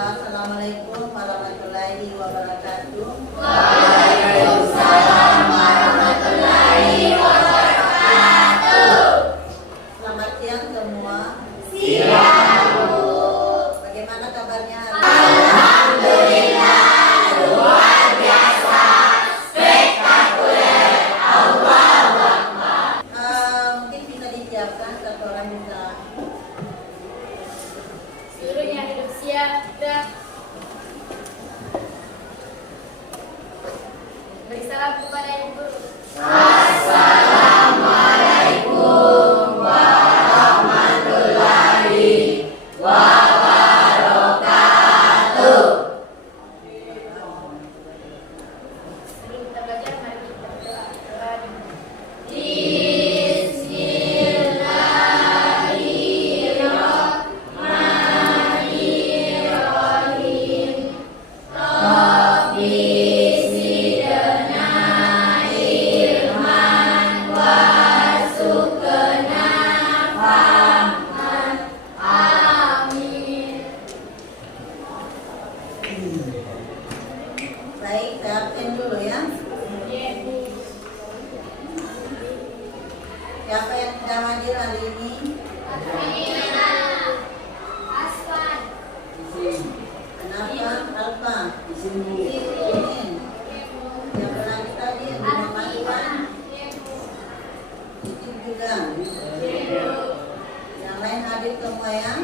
Assalamualaikum warahmatullahi wabarakatuh. Waalaikumsalam warahmatullahi wabarakatuh. Selamat siang semua. Siang, Bu. Bagaimana kabarnya? Alhamdulillah, luar biasa, spektakuler. Allahu Akbar. Mungkin bisa disiapkan, satu orang bisa. Seluruhnya hidup siap dan beri salam kepada Ibu Guru. Assalamualaikum warahmatullahi wabarakatuh. Sebelum kita belajar, mari kita berdoa. Bismillahirrahmanirrahim. Rabbi zidna ilman warzuqna fahman. Amin. Baik, saya absen dulu ya. Siapa yang tidak hadir hari ini? Aswan. Kenapa? Alfa. Izin. Siapa lagi tadi yang dimakan? Izin juga. Yang lain hadir semua ya?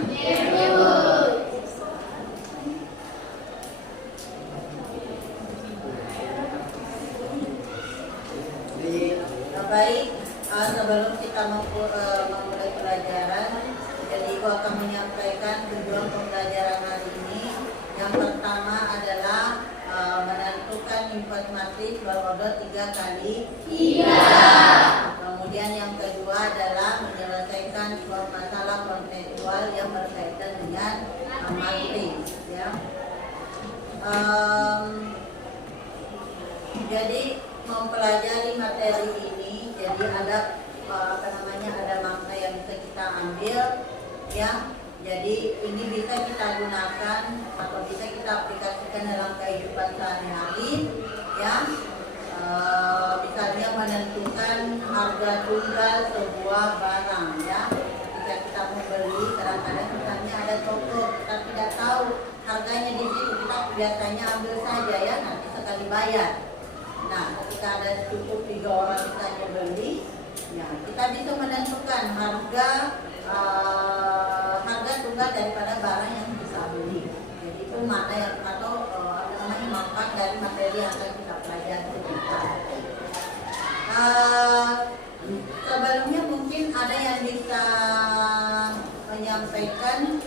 Baik, sebelum kita memulai pelajaran, jadi aku akan menyampaikan tujuan pembelajaran hari ini. Yang pertama adalah menentukan input matris berorder 3 kali 3. Kemudian yang kedua adalah menyelesaikan masalah konseptual yang berkaitan dengan matris. Ya. Jadi mempelajari materi ini, jadi ada ada makna yang bisa kita ambil, ya. Jadi ini bisa kita gunakan atau bisa kita aplikasikan dalam kehidupan sehari-hari, ya. Misalnya menentukan harga tunggal sebuah barang, ya. Ketika kita membeli, kadang-kadang misalnya ada toko kita tidak tahu harganya di situ, kita biasanya ambil saja, ya, nanti sekali bayar. Nah, ketika ada cukup 3 orang misalnya beli, ya kita bisa menentukan harga tunggal daripada barang yang bisa beli. Jadi itu mana yang atau manfaat dari materi yang akan kita pelajari kita. Sebelumnya mungkin ada yang bisa menyampaikan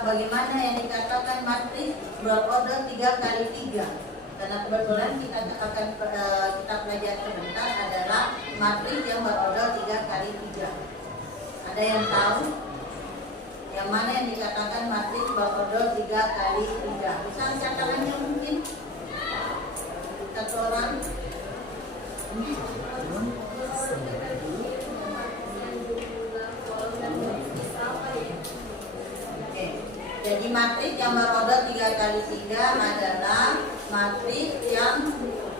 bagaimana yang dikatakan matris berorder 3 kali 3. Karena kebetulan kita akan kita pelajari sebentar adalah matris yang berorder 3 kali 3. Ada yang tahu yang mana yang dikatakan matris berorder 3 kali 3? Bisa angkat tangannya mungkin? Satu orang. Oke. Jadi matris yang berorder 3 kali 3 adalah matris yang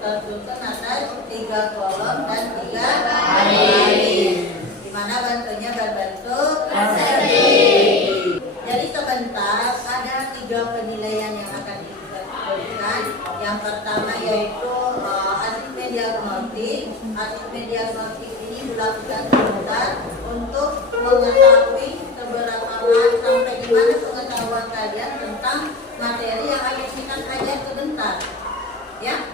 tersusun atas 3 kolom dan 3 baris, di mana bentuknya berbentuk persegi. Jadi sebentar ada 3 penilaian yang akan kita berikan. Yang pertama yaitu asesmen diagnostik. Asesmen diagnostik ini dilakukan sebentar untuk mengetahui seberapa sampai di mana pengetahuan kalian tentang materi yang akan kita pelajari sebentar, ya.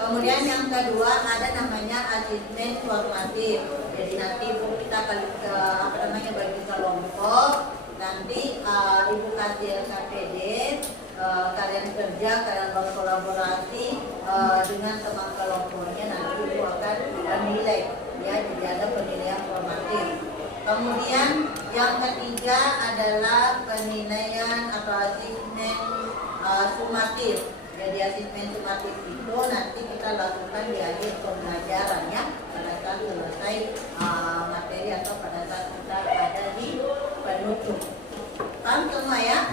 Kemudian yang kedua ada namanya asesmen formatif. Jadi nanti kita bagi kelompok. Nanti ibu kasih LKPD, kalian kerja, kalian berkolaborasi dengan teman kelompoknya. Nanti ibu akan menilai, ya. Jadi ada penilaian formatif. Kemudian yang ketiga adalah penilaian atau asesmen sumatif. Jadi asesmen sumatif itu nanti kita lakukan di akhir pembelajaran, ya, pada saat selesai materi atau pada saat kita ada di penutup. Paham semua ya?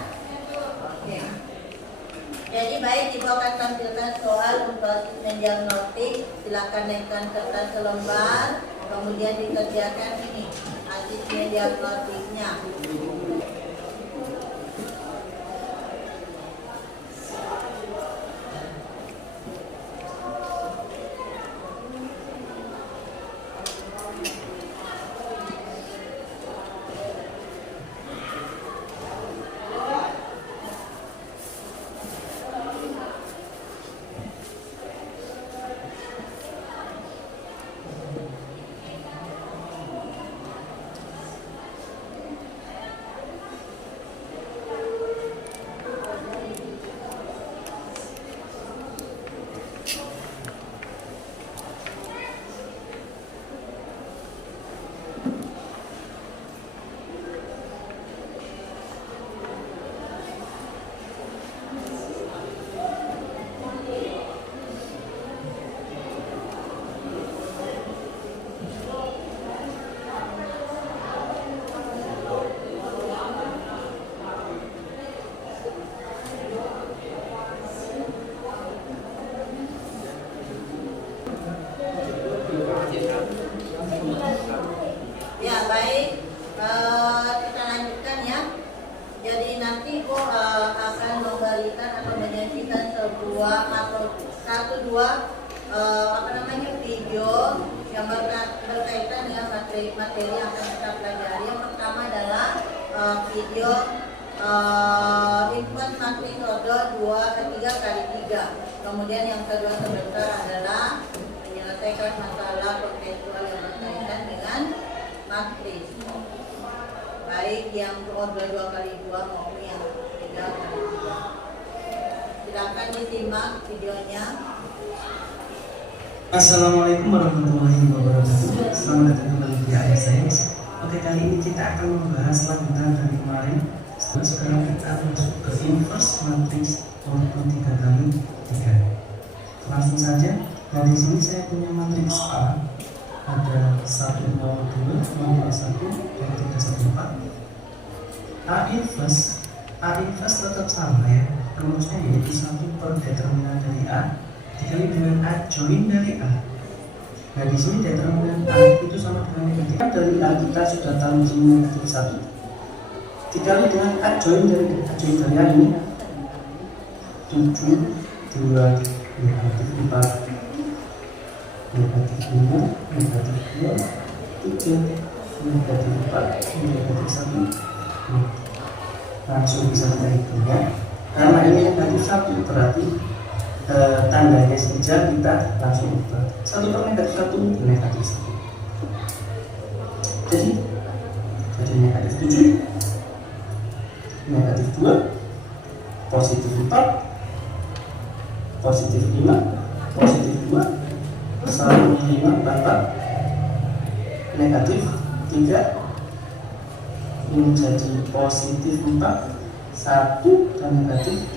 Jadi baik, Ibu akan tampilkan soal untuk asisten diagnostik. Silakan naikkan kertas selembar, kemudian dikerjakan ini asisten diagnostiknya. Ya baik, kita lanjutkan ya. Jadi nanti Ibu akan memberikan atau menyajikan sebuah atau satu dua video yang berkaitan dengan materi yang akan kita pelajari. Yang pertama adalah video input materi kode 3x3. Kemudian yang kedua sebentar adalah menyelesaikan masalah konseptual yang berkaitan dengan matris. Baik yang kode 2x2 maupun yang 3x3. Silakan disimak videonya. Assalamualaikum warahmatullahi wabarakatuh. Selamat datang kembali di AIS Sains. Oke, kali ini kita akan membahas lanjutan dari kemarin. Sekarang kita masuk ke inverse matrix walaupun 3x3. Langsung saja. Nah, di sini saya punya matriks A. Ada 1, 0, 2, 0, 1, dan 3, 1, 4. A inverse tetap sama ya. Rumusnya yaitu 1 per determinan dari A dikali dengan A join dari A. Nah, di sini determinan A itu sama dengan negatif. Dari A kita sudah tahu di sini negatif 1. Dikali dengan A join dari A ini 7, 2, negatif 4, negatif 5, negatif 2, 3, negatif 4, negatif 1. Langsung bisa kita hitung ya. Karena ini negatif 1 berarti tandanya saja kita langsung ubah. 1 per negatif 1 negatif 1. Jadi negatif 7, negatif 2, positif 4, positif 5, positif 2, selalu 5 4, negatif 3, ini jadi positif 4, 1 dan negatif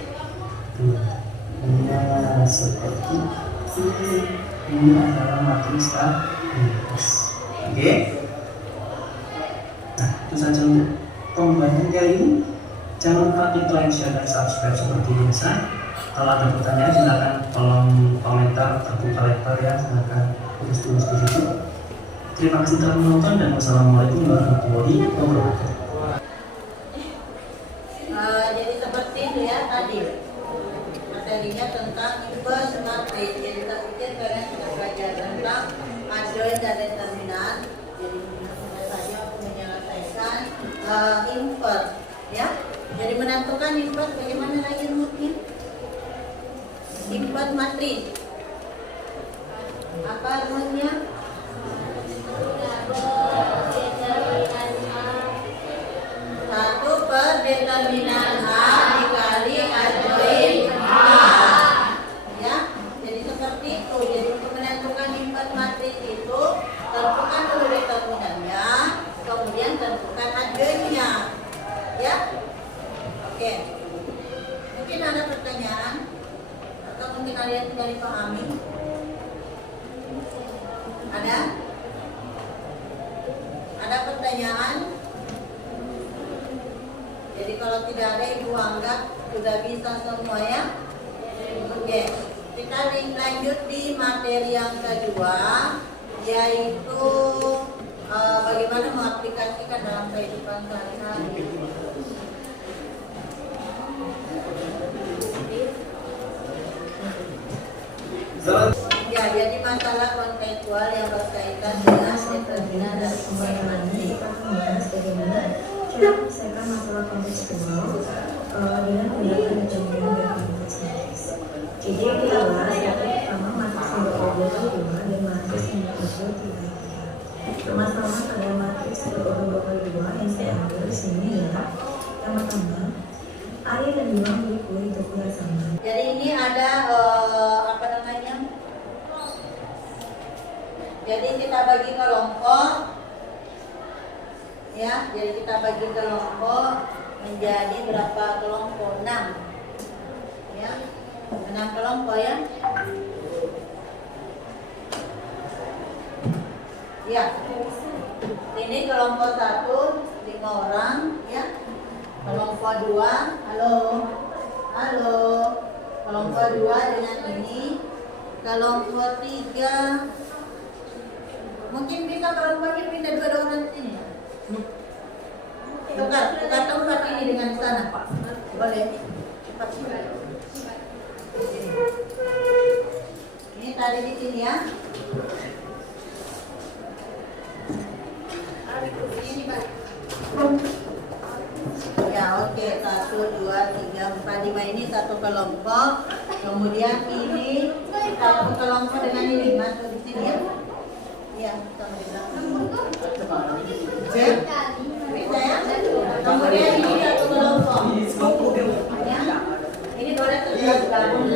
2. Nah, seperti ini adalah matriks A inverse. Oke. Nah, itu saja untuk pembahasan kali ini. Jangan lupa klik like, share, dan subscribe seperti biasa. Kalau ada pertanyaan silakan kolom komentar terbuka lebar ya, silakan tulis di situ. Terima kasih telah menonton dan wassalamualaikum warahmatullahi wabarakatuh. Jadi seperti itu ya tadi materinya tentang inverse matrix. Jadi kita pikir kalian sudah belajar tentang adjoint dan determinan. Jadi mudah saja untuk menyelesaikan inverse ya. Jadi menentukan inverse bagaimana lagi rumusnya? Inverse matrix apa rumusnya? Satu per determinan A dikali adjoint A. Ya, jadi seperti itu. Jadi untuk menentukan inverse matrix itu tentukan dulu determinannya, kemudian tentukan adjointnya. Ya, oke. Mungkin ada pertanyaan atau mungkin kalian tidak dipahami? Ada? Ada pertanyaan? Jadi kalau tidak ada, Ibu anggap sudah bisa semua ya. lanjut di materi yang kedua, yaitu bagaimana mengaplikasikan dalam kehidupan sehari-hari. Ya, jadi masalah kontekstual yang berkaitan dengan determinan dan pembayaran ini kita akan membahas bagaimana cara menyelesaikan masalah kontekstual dengan menggunakan determinan dan konteks. Jadi yang kita bahas yang pertama matriks berorder 2 dan matriks berorder 3. Permasalahan pada matriks berorder 2 yang saya ambil di sini adalah yang pertama, Arya dan Bima memiliki hidup yang sama. Jadi ini ada apa namanya? Jadi kita bagi kelompok, ya. Jadi kita bagi kelompok menjadi berapa kelompok? 6, ya. 6 kelompok ya. Ya. Ini kelompok 1 5 orang, ya. Kelompok 2, halo. Kelompok 2 dengan ini. Kelompok 3 mungkin bisa kelompoknya pindah 2 orang sini. Tukar tempat ini dengan sana, Pak. Boleh? Cepat. Ini tadi di sini ya. Ini Pak. Ya, oke. 1, 2, 3, 4, 5 ini satu kelompok. Kemudian ini satu kelompok dengan ini masuk di sini ya. Ya, sama di belakang. Bisa ya? Kemudian ini satu kelompok. Ya. Ini boleh tergabung.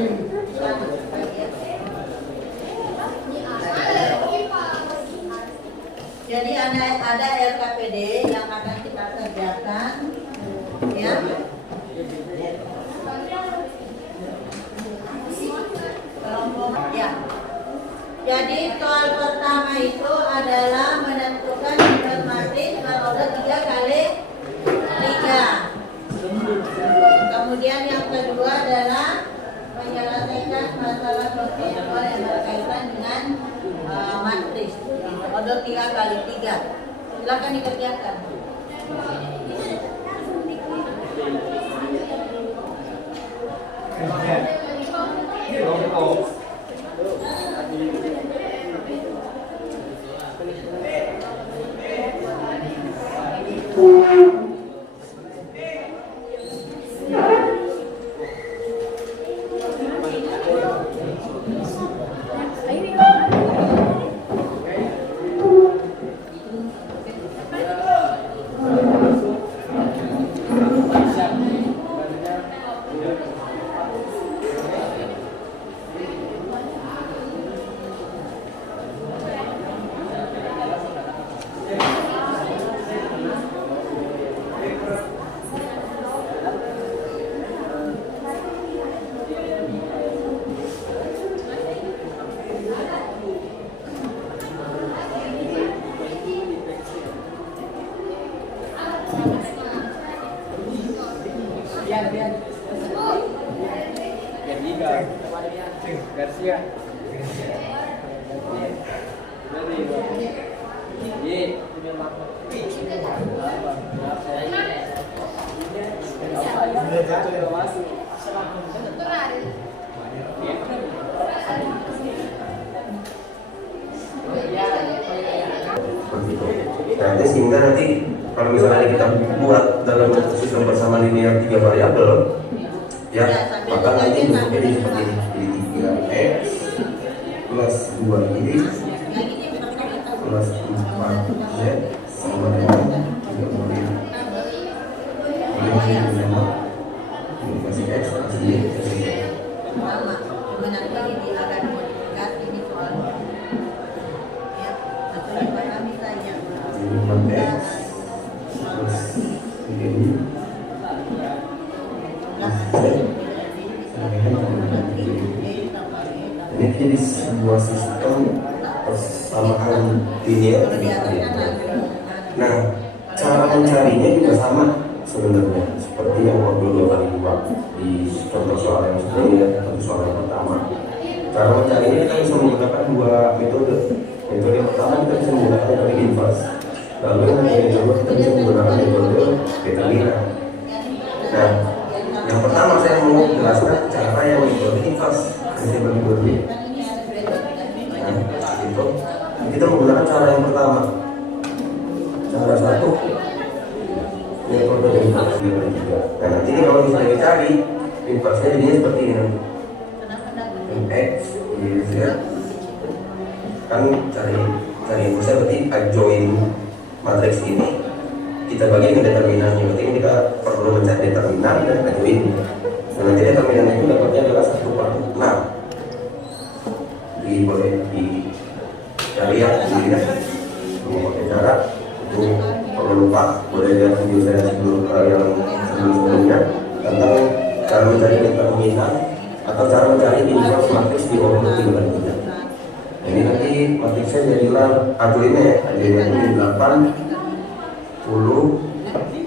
Jadi ada LKPD yang akan kita kerjakan, ya. Kelompok, ya. Jadi soal pertama itu adalah menentukan jumlah matriks berorder 3 kali 3. Kemudian yang kedua adalah menyelesaikan masalah kontekstual yang berkaitan dengan matriks order 3 kali 3. Silakan dikerjakan. Garcia. Nanti sehingga nanti kalau misalnya kita buat dalam sistem bersama linear 3 variabel, ya, maka nanti bentuknya jadi seperti ini, 3x plus 2y plus 4z sama dengan 3 kasih x kasih y kasih y. Sama, cuma nanti ini akan modifikasi ini soalnya. Ya, atau dipahami saja. 5x plus 3y ini jadi sebuah sistem persamaan linear. Nah, cara mencarinya juga sama sebenarnya seperti yang waktu 2 kali 2 di contoh soal yang sebelumnya atau soal yang pertama. Cara mencari ini kita bisa menggunakan dua metode. Metode yang pertama kita bisa menggunakan metode inverse. Lalu yang kedua kita bisa menggunakan metode determinan. Nah, yang pertama saya mau jelaskan cara yang metode inverse. Saya bagi dulu. Nah, itu kita menggunakan cara yang pertama. Cara satu metode inverse. Nah, nanti kalau misalnya dicari inverse-nya jadinya seperti ini. X, Y, Z. Kan cari inverse berarti adjoin matriks ini kita bagi dengan determinannya. Berarti kita perlu mencari determinan dan adjoin. Nah, nanti determinan itu dapatnya adalah 1/6. Jadi boleh dicari ya sendiri ya. Mau pakai cara itu kalau lupa boleh lihat video saya yang sebelumnya tentang cara mencari determinan atau cara mencari inverse matriks di O3 dan 3. Ini nanti matriksnya jadilah adjoinnya ya. Adjoinnya itu 8, 10,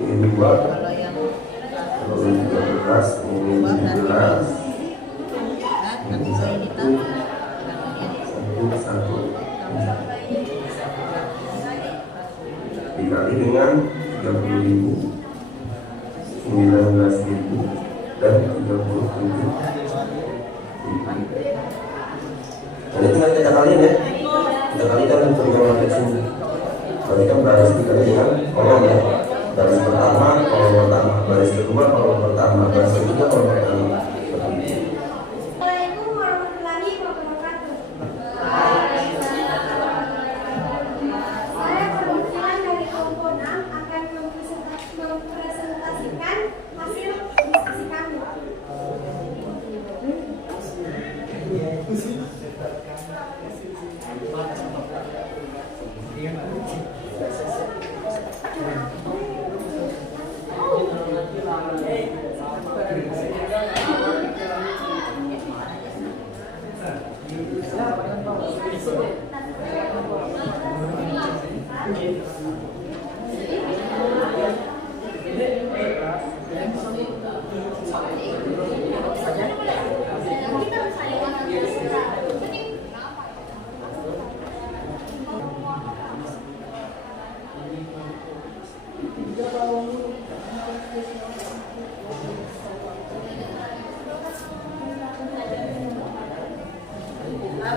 ini 2, lalu 13, ini 17, ini 1, 1, dikali dengan 30.000, 19.000 dan 37. Dan itu nanti kita kalian ya. Kita kalikan dengan matriks ini. Berarti kan baris dikali dengan kolom ya. Baris pertama, kolom pertama. Baris kedua, kolom pertama. Baris ketiga, kolom pertama. Seperti ini. Assalamualaikum warahmatullahi wabarakatuh. Saya perwakilan dari kelompok 6 akan mempresentasikan hasil diskusi kami.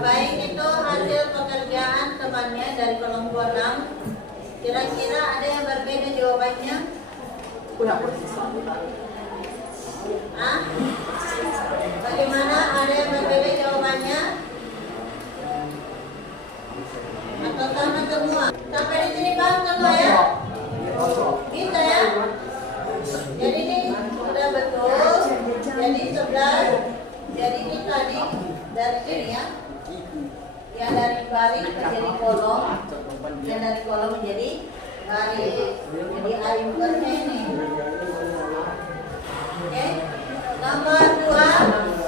Baik, itu hasil pekerjaan temannya dari kelompok 6. Kira-kira ada yang berbeda jawabannya? Hah? Bagaimana? Ada yang berbeda jawabannya? Atau sama semua? Sampai di sini paham semua ya? Bisa ya? Jadi ini sudah betul. Jadi 11. Jadi ini tadi dari sini ya. Yang dari baris menjadi kolom, yang dari kolom menjadi baris. Jadi inverse ini. Oke. Nomor 2.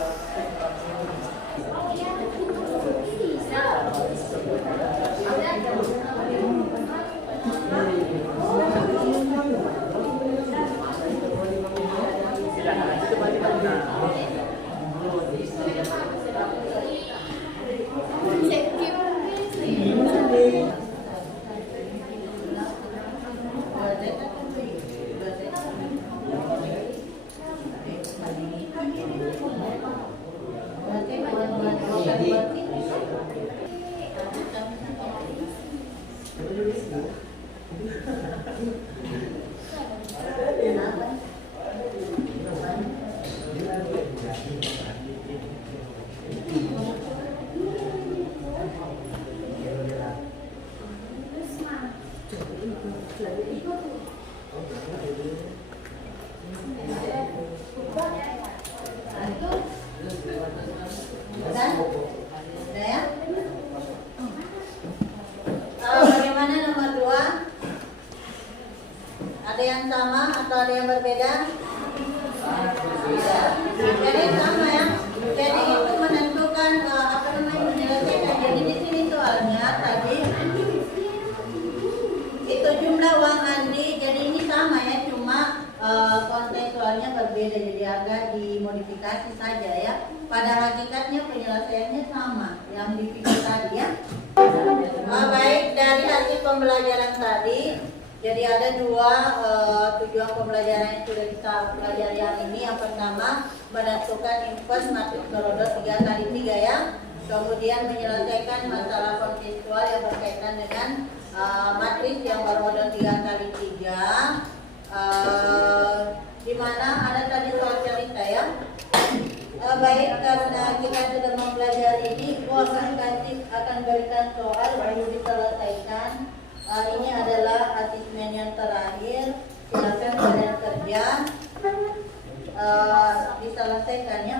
Bagaimana nomor 2? Ada yang sama atau ada yang berbeda? Jadi sama ya. Jadi itu menentukan menyelesaikan. Jadi di sini soalnya tadi itu jumlah uang mandi. Jadi ini sama ya, cuma konteks konseptualnya berbeda, jadi agak dimodifikasi saja ya. Pada hakikatnya penyelesaiannya sama yang dipikir tadi ya. Baik, dari hasil pembelajaran tadi, jadi ada dua tujuan pembelajaran yang sudah kita pelajari hari ini. Yang pertama, menentukan inverse matriks Gorodot 3x3 ya. Kemudian menyelesaikan masalah konseptual yang berkaitan dengan matriks yang bermodel 3x3. Di mana ada tadi soal cerita ya. Baik, karena kita sudah mempelajari ini, akan berikan soal baru diselesaikan. Ini adalah asesmen yang terakhir. Silakan kalian kerja diselesaikan ya.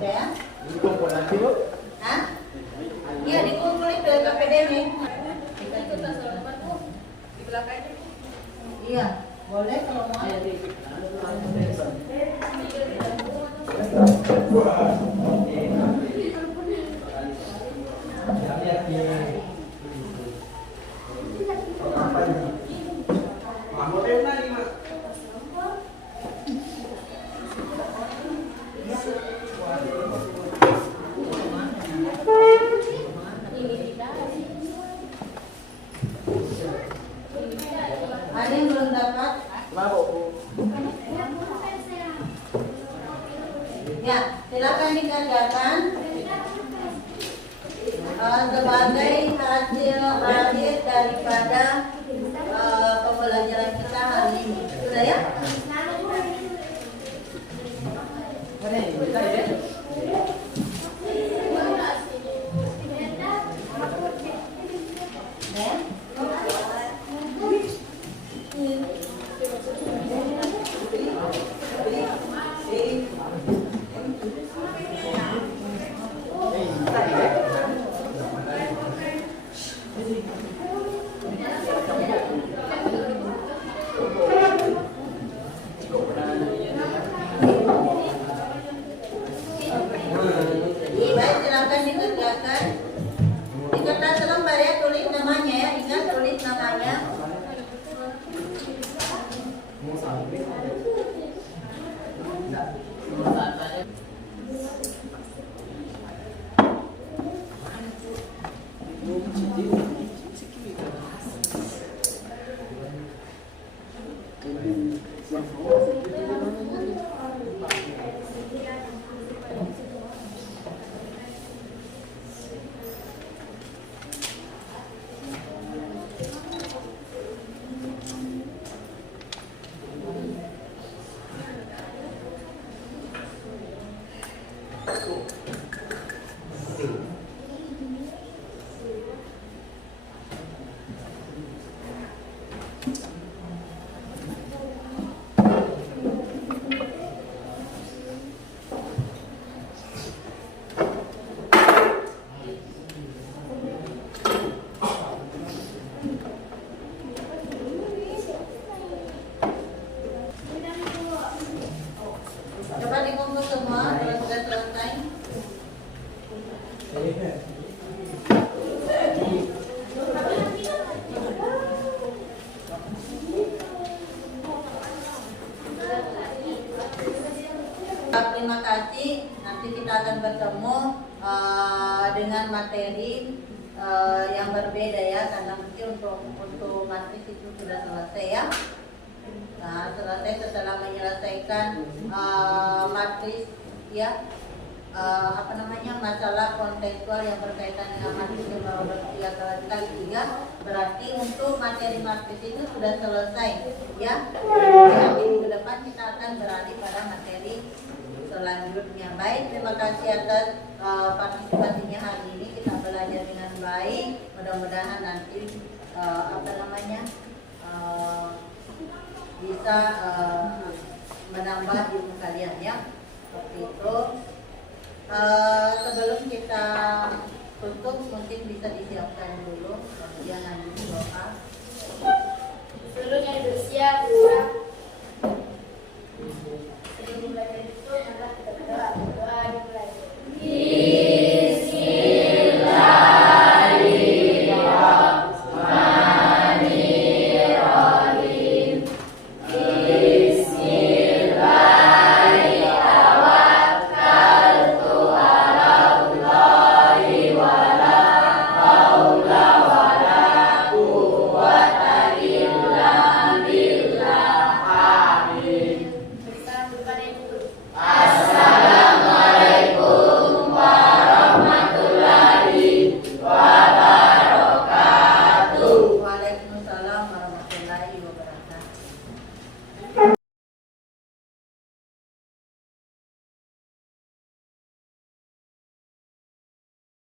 Ya? Hah? Iya, dikumpulin dari KPDM. Di belakang. Iya, boleh kalau mau. Ada yang belum dapat? Ya, silakan dikerjakan sebagai hasil akhir daripada pembelajaran kita hari ini. Sudah ya? Baik, silakan dikerjakan. Di kertas selembar ya, tulis namanya ya, ingat tulis namanya. Coba dikumpul semua, kalau sudah selesai. Terima kasih. Nanti kita akan bertemu dengan materi yang berbeda ya, karena mungkin untuk materi itu sudah selesai ya. Nah, selesai setelah menyelesaikan matris ya, masalah kontekstual yang berkaitan dengan matris yang bermodel 3x3, berarti untuk materi matris itu sudah selesai ya. Nanti minggu depan kita akan beralih pada materi selanjutnya. Baik, terima kasih atas partisipasinya hari ini. Kita belajar dengan baik. Mudah-mudahan nanti bisa menambah ilmu kalian ya. Seperti itu. Sebelum kita tutup, mungkin bisa disiapkan dulu, kemudian lanjut doa.